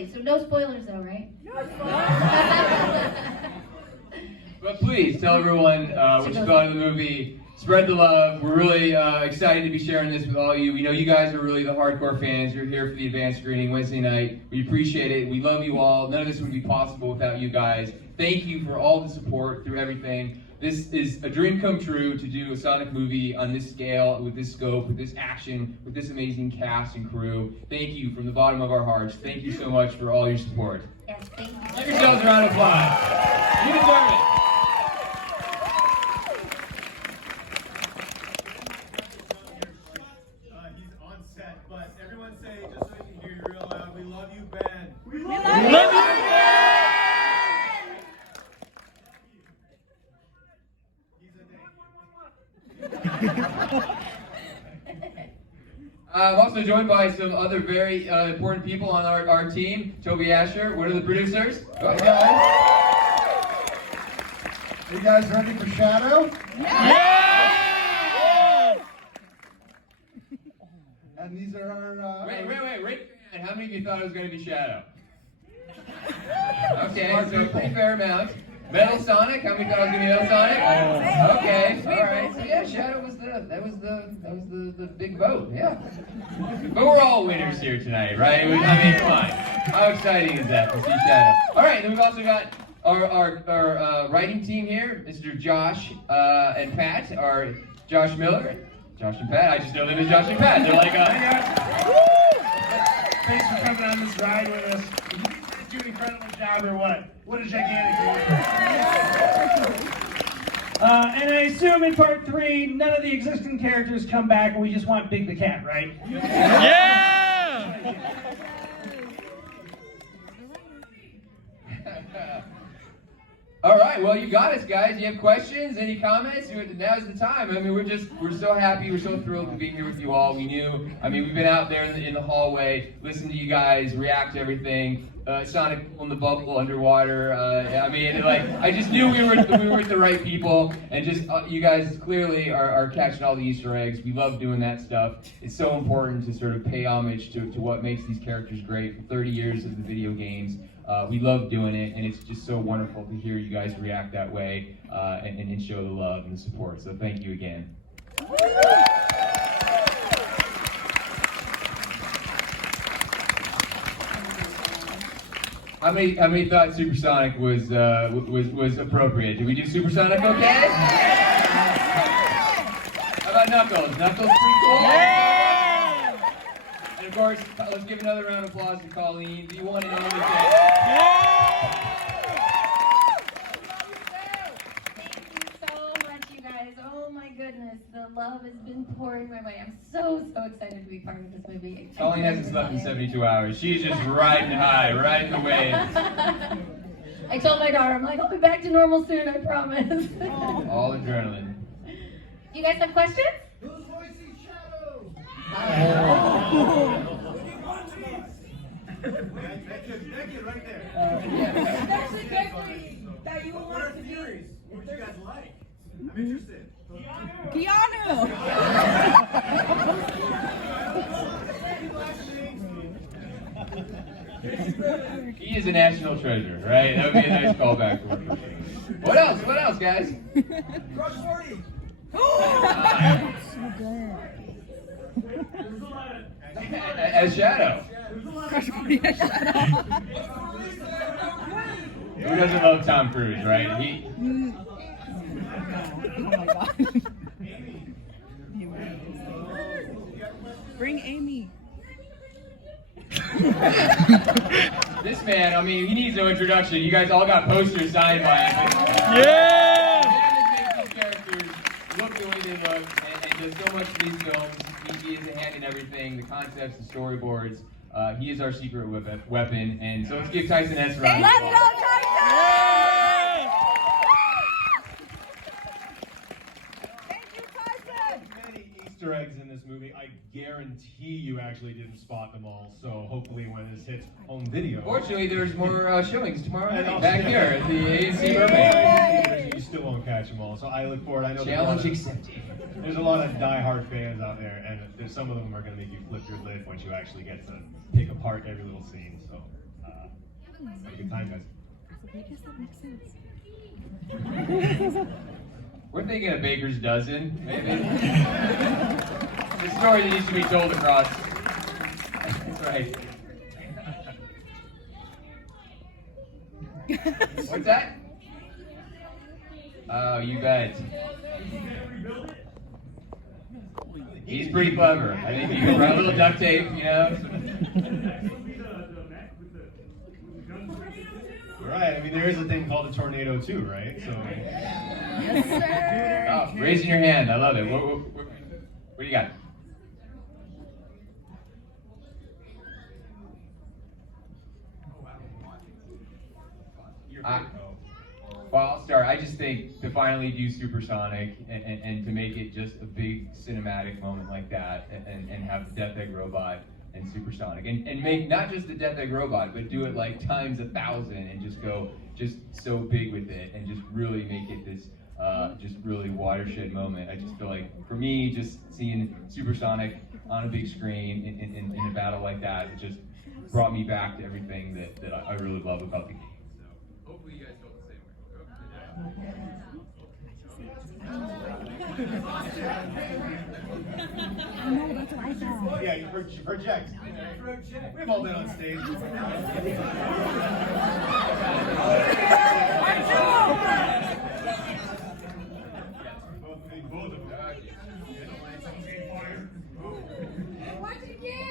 finale, so no spoilers though, right? No spoilers! But please, tell everyone what you thought of the movie. Spread the love. We're really excited to be sharing this with all of you. We know you guys are really the hardcore fans. You're here for the advanced screening Wednesday night. We appreciate it. We love you all. None of this would be possible without you guys. Thank you for all the support through everything. This is a dream come true to do a Sonic movie on this scale, with this scope, with this action, with this amazing cast and crew. Thank you from the bottom of our hearts. Thank you so much for all your support. Yes, thank you. Give yourselves a round of applause. You deserve it. But everyone say, just so you can hear you real loud, we love you, Ben. We love you, Ben! He's a date. I'm also joined by some other very important people on our team. Toby Asher, one of the producers. Hey guys. Are you guys ready for Shadow? Yeah! And these are our... Wait. And how many of you thought it was going to be Shadow? Okay, so pretty fair amount. Metal Sonic, how many thought it was going to be Metal Sonic? Okay, alright. So yeah, Shadow was the big vote, yeah. But we're all winners here tonight, right? I mean, come on. How exciting is that to see Shadow? Alright, then we've also got our writing team here, Mr. Josh and Pat, our Josh Miller. Josh and Pat, I just know them as Josh and Pat. They're like, Thanks for coming on this ride with us. You guys do an incredible job, or what? What a gigantic year. And I assume in part 3, none of the existing characters come back and we just want Big the Cat, right? Yeah! All right, well, you got us, guys. You have questions? Any comments? Now's the time. I mean, we're so happy. We're so thrilled to be here with you all. We've been out there in the hallway, listening to you guys react to everything. Sonic on the bubble underwater. I just knew we were with the right people, and just you guys clearly are catching all the Easter eggs. We love doing that stuff. It's so important to sort of pay homage to what makes these characters great. For 30 years of the video games. We love doing it, and it's just so wonderful to hear you guys react that way and show the love and the support. So thank you again. How many thought Supersonic was appropriate? Did we do Supersonic okay? How about Knuckles? Knuckles pretty cool? Yeah! And of course, let's give another round of applause to Colleen, the one and only fan. Thank you so much, you guys. Oh my goodness, the love has been pouring my way. I'm so excited to be part of this movie. Colleen hasn't slept in 72 hours. She's just riding high, riding the wave. I told my daughter, I'm like, I'll be back to normal soon, I promise. All adrenaline. You guys have questions? Who's voicing Shadow? Thank you right there. Especially Becky, that you want to be. What would you guys like? I'm interested. Keanu! He is a national treasure, right? That would be a nice callback for him. What else? What else, guys? Crush 40. As Shadow. Who doesn't love Tom Cruise, right? Oh my god. Bring Amy. This man, I mean, he needs no introduction. You guys all got posters signed by him. Yeah! The man that makes these characters look the way they look and does so much for these films. He is a hand in everything, the concepts, the storyboards. He is our secret weapon. And so let's give Tyson S a round of applause. Let's go, Tyson! Thank you, Tyson! Many Easter eggs in this movie. I guarantee you actually didn't spot them all. So hopefully when this hits home video. Fortunately, there's more showings tomorrow And night also- back here at the AMC Burbank. You still won't catch them all. So I look forward. I know Challenge accepted. there's a lot of die-hard fans out there, and some of them are going to make you flip your lid once you actually get to pick apart every little scene. So Have a good time, guys. I guess that makes sense. We're thinking a baker's dozen, maybe. The story that needs to be told across. That's right. What's that? Oh, you bet. He's pretty clever. I think you can run a little duct tape, you know. Right. I mean, there is a thing called a tornado too, right? So. Yes, sir. Oh, raising your hand. I love it. What do you got? Well, I'll start. I just think to finally do Supersonic and to make it just a big cinematic moment like that and have the Death Egg robot and Supersonic and make not just the Death Egg robot, but do it like times 1,000 and just go just so big with it and just really make it this just really watershed moment. I just feel like for me, just seeing Supersonic on a big screen in a battle like that, it just brought me back to everything that I really love about the game. So hopefully you guys felt the same way. No, that's what I thought. Yeah, you project. We've all been on stage. Both of them. Watch it again!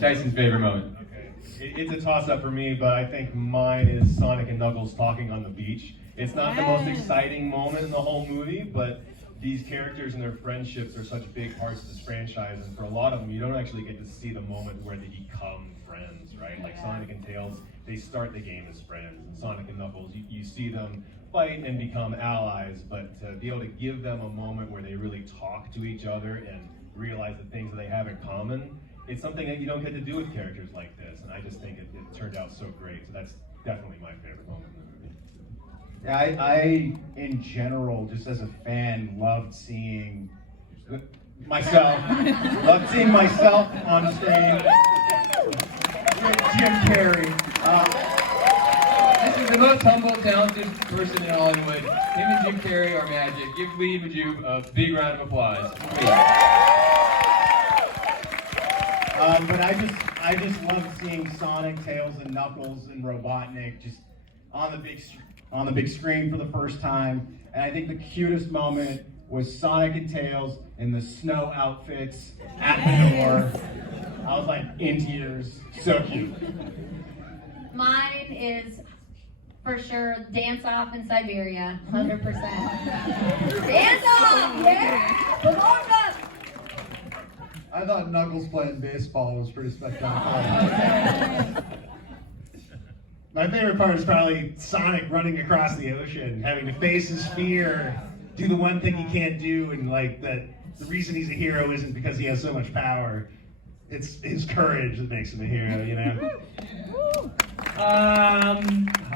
Tyson's favorite moment. Okay. It's a toss-up for me, but I think mine is Sonic and Knuckles talking on the beach. It's not the most exciting moment in the whole movie, but these characters and their friendships are such big parts of this franchise, and for a lot of them, you don't actually get to see the moment where they become friends, right? Like Sonic and Tails, they start the game as friends, and Sonic and Knuckles, you see them fight and become allies, but to be able to give them a moment where they really talk to each other and realize the things that they have in common, it's something that you don't get to do with characters like this, and I just think it turned out so great. So that's definitely my favorite moment in the movie. Yeah, I in general, just as a fan, loved seeing myself on screen with Jim Carrey. This is the most humble, talented person in Hollywood. Him and Jim Carrey are magic. Give Lee Majube a big round of applause. But I just loved seeing Sonic, Tails, and Knuckles and Robotnik just on the big screen for the first time. And I think the cutest moment was Sonic and Tails in the snow outfits at the door. I was like in tears. So cute. Mine is for sure Dance Off in Siberia, 100%. Dance Off! Yeah! Come on up! I thought Knuckles playing baseball was pretty spectacular. My favorite part is probably Sonic running across the ocean, having to face his fear, do the one thing he can't do, and like that the reason he's a hero isn't because he has so much power. It's his courage that makes him a hero, you know?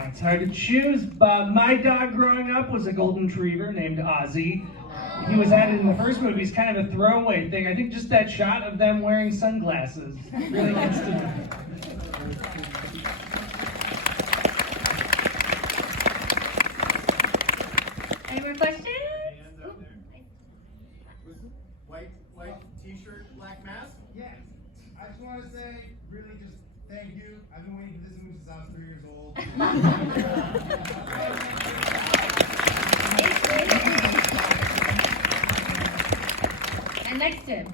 It's hard to choose, but my dog growing up was a golden retriever named Ozzy. He was added in the first movie as kind of a throwaway thing. I think just that shot of them wearing sunglasses really gets to me. Any more questions? White t-shirt, black mask? Yes. I just want to say, really just thank you. I've been waiting for this movie since I was 3 years old. And next to him.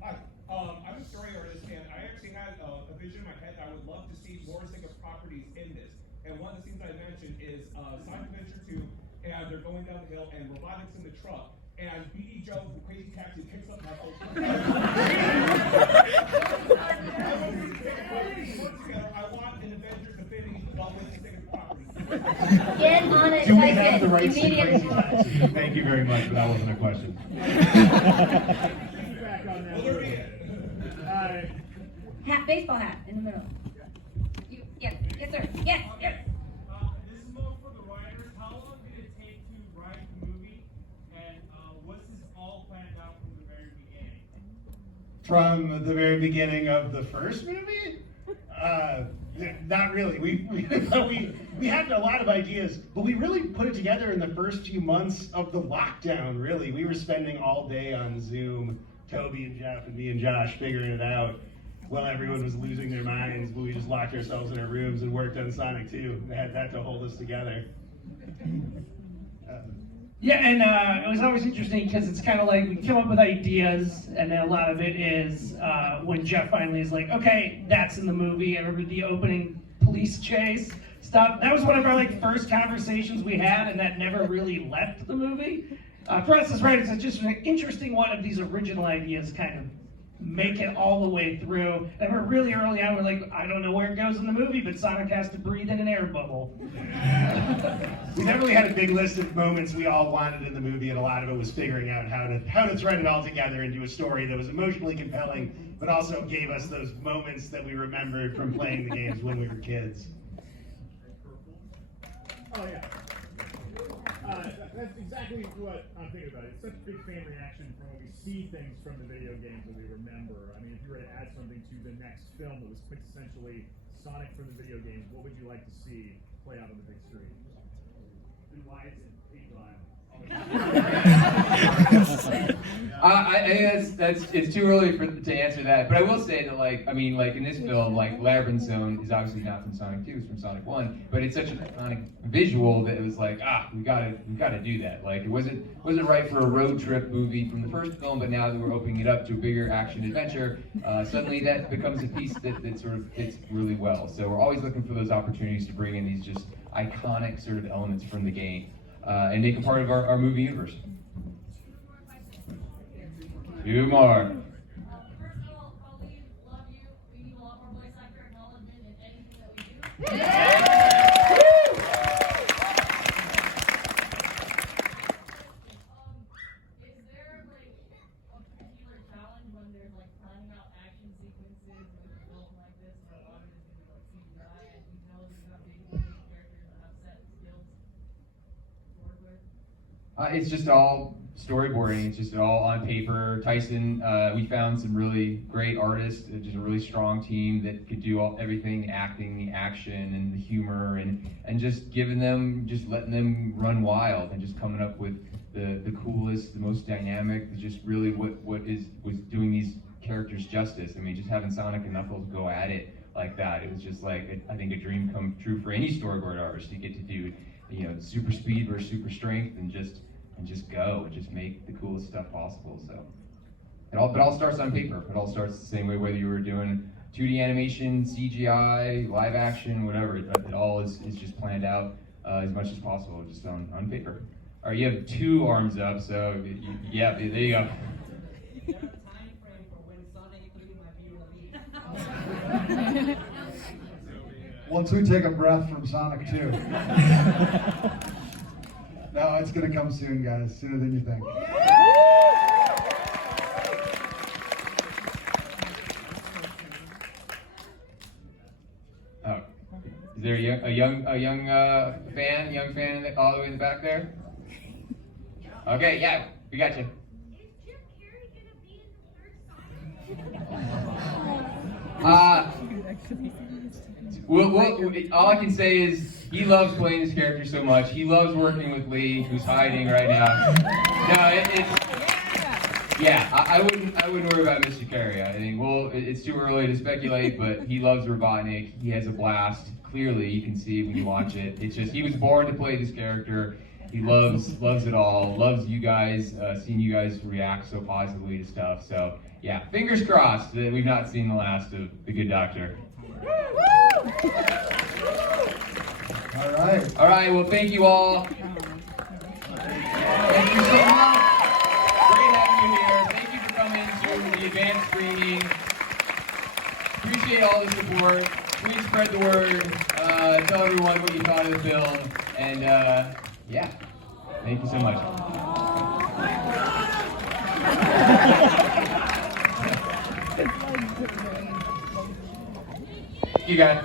Hi, I'm a story artist, and I actually had a vision in my head. I would love to see more Sega properties in this. And one of the scenes I mentioned is Sonic Adventure 2, and they're going down the hill, and robotics in the truck, and B.D. Joe from Crazy Taxi picks up Knuckles. I want an Avengers Infinity but with the Sega property. Get on it, Do we type have it the rights to immediately. Crazy Taxi? Thank you very much, but that wasn't a question. Will there be it? Hat, baseball hat in the middle. Yes, yes, sir. Yes, yes. This is more for the writers. How long did it take to write the movie? And was this all planned out from the very beginning? from the very beginning of the first movie? Not really. We had a lot of ideas, but we really put it together in the first few months of the lockdown, really. We were spending all day on Zoom, Toby and Jeff and me and Josh figuring it out while everyone was losing their minds, but we just locked ourselves in our rooms and worked on Sonic 2. We had that to hold us together. Yeah, and it was always interesting because it's kind of like we come up with ideas, and then a lot of it is when Jeff finally is like, okay, that's in the movie. I remember the opening police chase stuff. That was one of our first conversations we had, and that never really left the movie. For us as writers, it's just an interesting one of these original ideas kind of make it all the way through. And we're really early on, we're like, I don't know where it goes in the movie, but Sonic has to breathe in an air bubble. We definitely had a big list of moments we all wanted in the movie, and a lot of it was figuring out how to thread it all together into a story that was emotionally compelling, but also gave us those moments that we remembered from playing the games when we were kids. Oh yeah. That's exactly what I'm thinking about. It's such a big fan reaction from when we see things from the video games that we remember. I mean, if you were to add something to the next film that was quintessentially Sonic from the video games, what would you like to see play out on the big screen? And why is it Hedgehog? It's too early to answer that, but I will say that in this film, Labyrinth Zone is obviously not from Sonic 2, it's from Sonic 1, but it's such an iconic visual that it was we gotta do that. It wasn't right for a road trip movie from the first film, but now that we're opening it up to a bigger action adventure, suddenly that becomes a piece that sort of fits really well. So we're always looking for those opportunities to bring in these just iconic sort of elements from the game and make them part of our movie universe. Two more. First of all, Colleen, love you. We need a lot more voice actor acknowledgement in anything that we do. Is there a particular challenge when there's planning out action sequences with a film like this, where a lot of it is going to be CGI and details, and you have big characters that have set skills to work with? It's just all storyboarding. It's just all on paper. Tyson, we found some really great artists, just a really strong team that could do everything, acting, the action, and the humor, and just letting them run wild, and just coming up with the coolest, the most dynamic, just really what was doing these characters justice. I mean, just having Sonic and Knuckles go at it like that, it was just I think a dream come true for any storyboard artist to get to do, super speed versus super strength, and just go and just make the coolest stuff possible. So it all starts on paper. It all starts the same way, whether you were doing 2D animation, CGI, live action, whatever. It all is just planned out as much as possible, just on paper. All right, you have 2 arms up, so yeah, there you go. Is there a time frame for when Sonic 3 might be released? Once we take a breath from Sonic 2. No, it's gonna come soon, guys, sooner than you think. Oh, is there a young fan all the way in the back there? Okay, yeah, we got you. All I can say is he loves playing his character so much. He loves working with Lee, who's hiding right now. I wouldn't worry about Mr. Carey. I think it's too early to speculate, but he loves Robotnik. He has a blast. Clearly, you can see when you watch it. It's just he was born to play this character. He loves it all. Loves you guys, seeing you guys react so positively to stuff. So yeah, fingers crossed that we've not seen the last of the Good Doctor. All right, well, thank you all. Thank you so much. Great having you here. Thank you for coming to the advanced screening. Appreciate all the support. Please spread the word. Tell everyone what you thought of the film. And yeah, thank you so much. You got it.